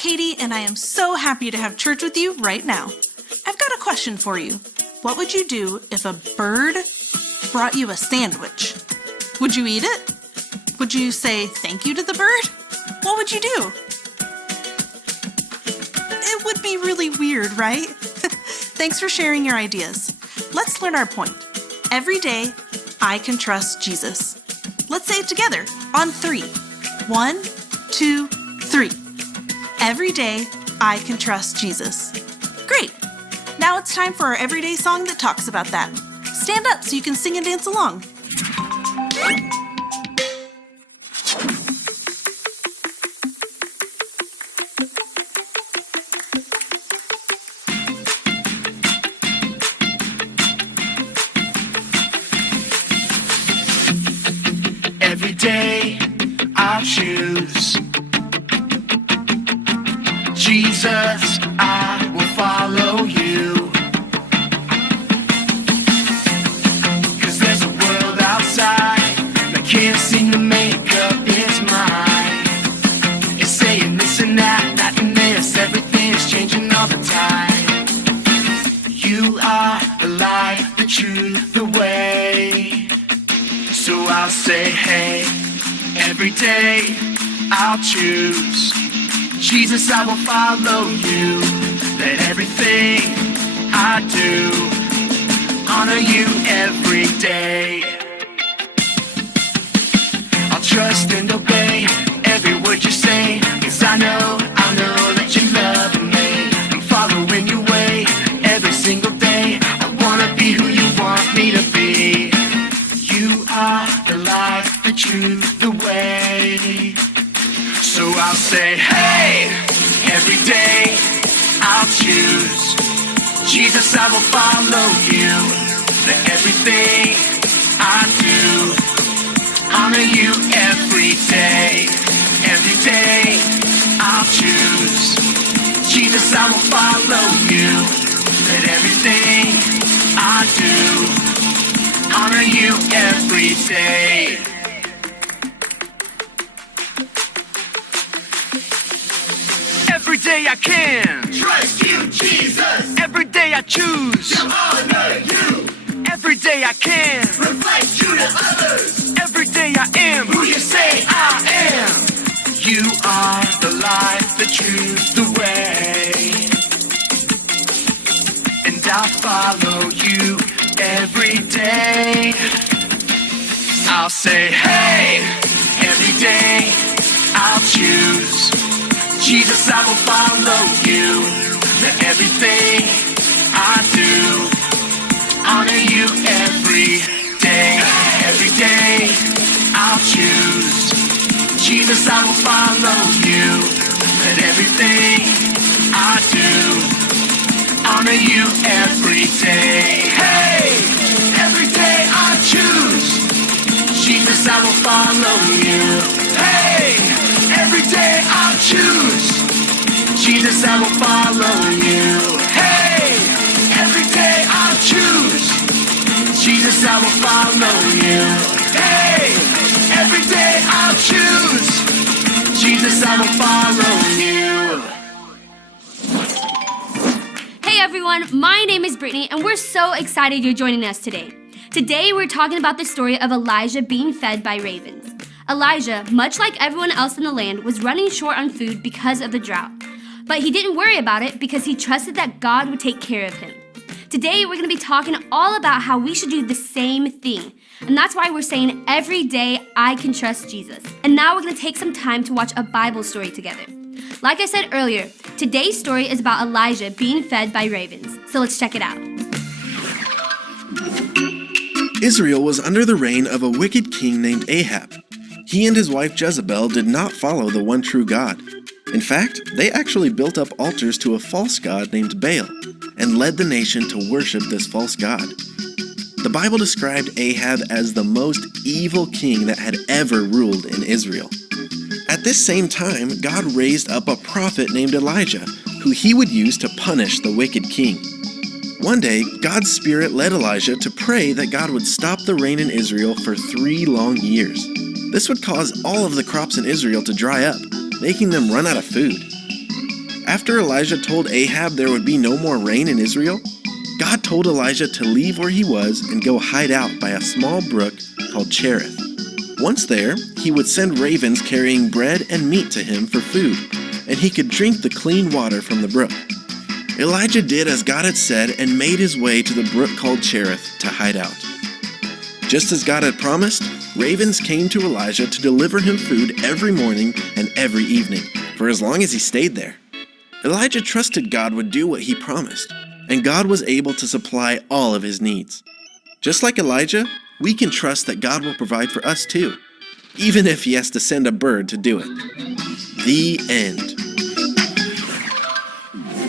Katie, and I am so happy to have church with you right now. I've got a question for you. What would you do if a bird brought you a sandwich? Would you eat it? Would you say thank you to the bird? What would you do? It would be really weird, right? Thanks for sharing your ideas. Let's learn our point. Every day, I can trust Jesus. Let's say it together on 3. 1, 2, 3. Every day, I can trust Jesus. Great. Now it's time for our everyday song that talks about that. Stand up so you can sing and dance along. Every day I'll choose Jesus, I will follow you. 'Cause there's a world outside that can't seem to make up its mind. It's saying this and that, that and this, everything's changing all the time. You are the light, the truth, the way. So I'll say, hey, every day I'll choose Jesus, I will follow you. Let everything I do honor you every day. I'll trust and obey every word you say, 'cause I know that you love me. I'm following your way every single day. I wanna be who you want me to be. You are the life, the truth, the way. So I'll say, hey, every day I'll choose Jesus, I will follow you. Let everything I do honor you every day. Every day I'll choose Jesus, I will follow you. Let everything I do honor you every day. Every day I can trust you, Jesus. Every day I choose To honor you. Every day I can Reflect you to others. Every day I am Who you say I am. You are the life, the truth, the way. And I'll follow you every day. I'll say, hey, every day I'll choose Jesus, I will follow you. Let everything I do honor you every day. Every day I'll choose Jesus, I will follow you. Let everything I do honor you every day. Hey, every day I choose Jesus, I will follow you. Hey, every day I'll choose Jesus, I will follow you. Hey, every day I'll choose Jesus, I will follow you. Hey, every day I'll choose Jesus, I will follow you. Hey everyone, my name is Brittany and we're so excited you're joining us today. Today we're talking about the story of Elijah being fed by ravens. Elijah, much like everyone else in the land, was running short on food because of the drought. But he didn't worry about it because he trusted that God would take care of him. Today we're going to be talking all about how we should do the same thing. And that's why we're saying every day I can trust Jesus. And now we're going to take some time to watch a Bible story together. Like I said earlier, today's story is about Elijah being fed by ravens. So let's check it out. Israel was under the reign of a wicked king named Ahab. He and his wife Jezebel did not follow the one true God. In fact, they actually built up altars to a false god named Baal and led the nation to worship this false god. The Bible described Ahab as the most evil king that had ever ruled in Israel. At this same time, God raised up a prophet named Elijah, who he would use to punish the wicked king. One day, God's Spirit led Elijah to pray that God would stop the rain in Israel for 3 long years. This would cause all of the crops in Israel to dry up, making them run out of food. After Elijah told Ahab there would be no more rain in Israel, God told Elijah to leave where he was and go hide out by a small brook called Cherith. Once there, he would send ravens carrying bread and meat to him for food, and he could drink the clean water from the brook. Elijah did as God had said and made his way to the brook called Cherith to hide out. Just as God had promised, ravens came to Elijah to deliver him food every morning and every evening, for as long as he stayed there. Elijah trusted God would do what he promised, and God was able to supply all of his needs. Just like Elijah, we can trust that God will provide for us too, even if he has to send a bird to do it. The end.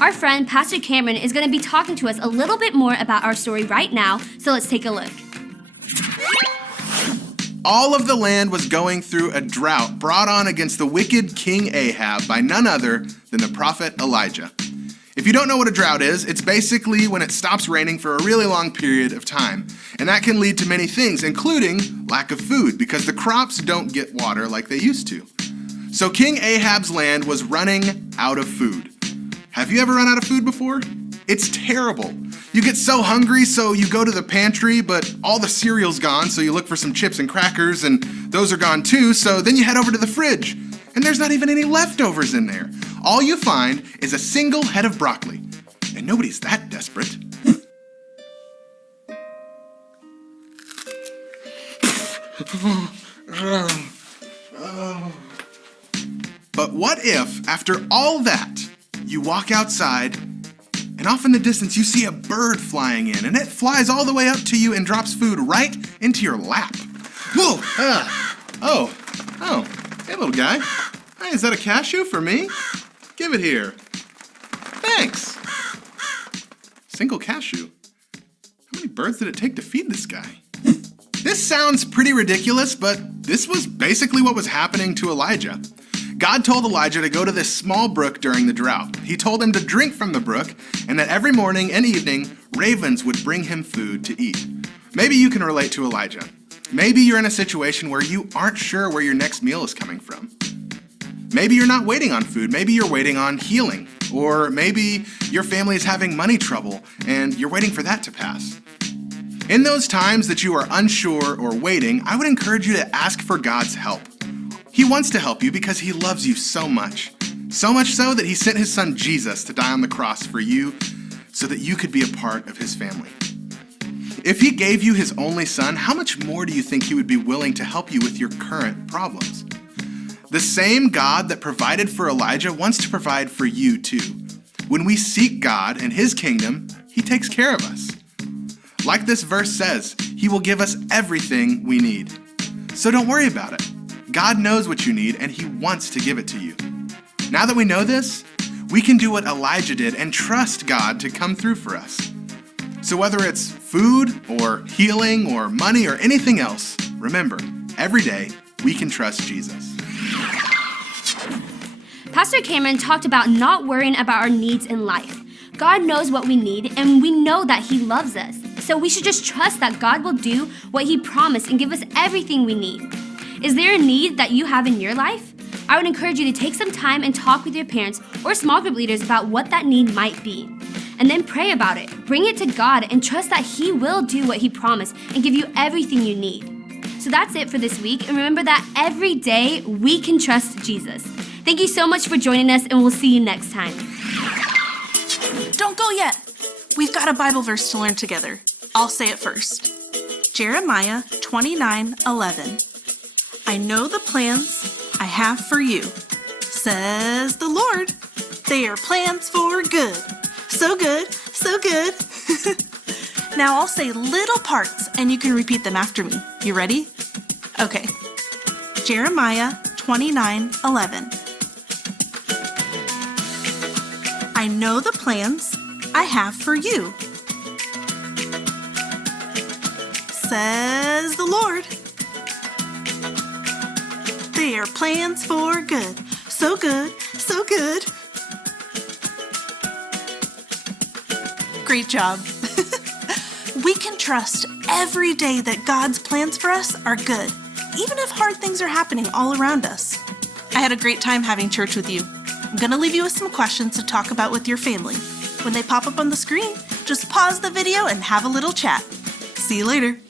Our friend Pastor Cameron is going to be talking to us a little bit more about our story right now, so let's take a look. All of the land was going through a drought brought on against the wicked King Ahab by none other than the prophet Elijah. If you don't know what a drought is, it's basically when it stops raining for a really long period of time. And that can lead to many things, including lack of food, because the crops don't get water like they used to. So King Ahab's land was running out of food. Have you ever run out of food before? It's terrible. You get so hungry, so you go to the pantry, but all the cereal's gone, so you look for some chips and crackers, and those are gone too, so then you head over to the fridge, and there's not even any leftovers in there. All you find is a single head of broccoli, and nobody's that desperate. But what if, after all that, you walk outside, and off in the distance you see a bird flying in, and it flies all the way up to you and drops food right into your lap. Whoa! Hey little guy. Hey, is that a cashew for me? Give it here. Thanks. Single cashew. How many birds did it take to feed this guy? This sounds pretty ridiculous, but this was basically what was happening to Elijah. God told Elijah to go to this small brook during the drought. He told him to drink from the brook, and that every morning and evening, ravens would bring him food to eat. Maybe you can relate to Elijah. Maybe you're in a situation where you aren't sure where your next meal is coming from. Maybe you're not waiting on food. Maybe you're waiting on healing. Or maybe your family is having money trouble, and you're waiting for that to pass. In those times that you are unsure or waiting, I would encourage you to ask for God's help. He wants to help you because he loves you so much. So much so that he sent his son Jesus to die on the cross for you so that you could be a part of his family. If he gave you his only son, how much more do you think he would be willing to help you with your current problems? The same God that provided for Elijah wants to provide for you too. When we seek God and his kingdom, he takes care of us. Like this verse says, he will give us everything we need. So don't worry about it. God knows what you need, and he wants to give it to you. Now that we know this, we can do what Elijah did and trust God to come through for us. So whether it's food or healing or money or anything else, remember, every day we can trust Jesus. Pastor Cameron talked about not worrying about our needs in life. God knows what we need, and we know that he loves us. So we should just trust that God will do what he promised and give us everything we need. Is there a need that you have in your life? I would encourage you to take some time and talk with your parents or small group leaders about what that need might be. And then pray about it. Bring it to God and trust that he will do what he promised and give you everything you need. So that's it for this week. And remember that every day we can trust Jesus. Thank you so much for joining us, and we'll see you next time. Don't go yet. We've got a Bible verse to learn together. I'll say it first. Jeremiah 29:11. I know the plans I have for you, says the Lord. They are plans for good. So good, so good. Now I'll say little parts and you can repeat them after me. You ready? Okay. Jeremiah 29:11. I know the plans I have for you, says the Lord. They are plans for good. So good, so good. Great job. We can trust every day that God's plans for us are good, even if hard things are happening all around us. I had a great time having church with you. I'm gonna leave you with some questions to talk about with your family. When they pop up on the screen, just pause the video and have a little chat. See you later.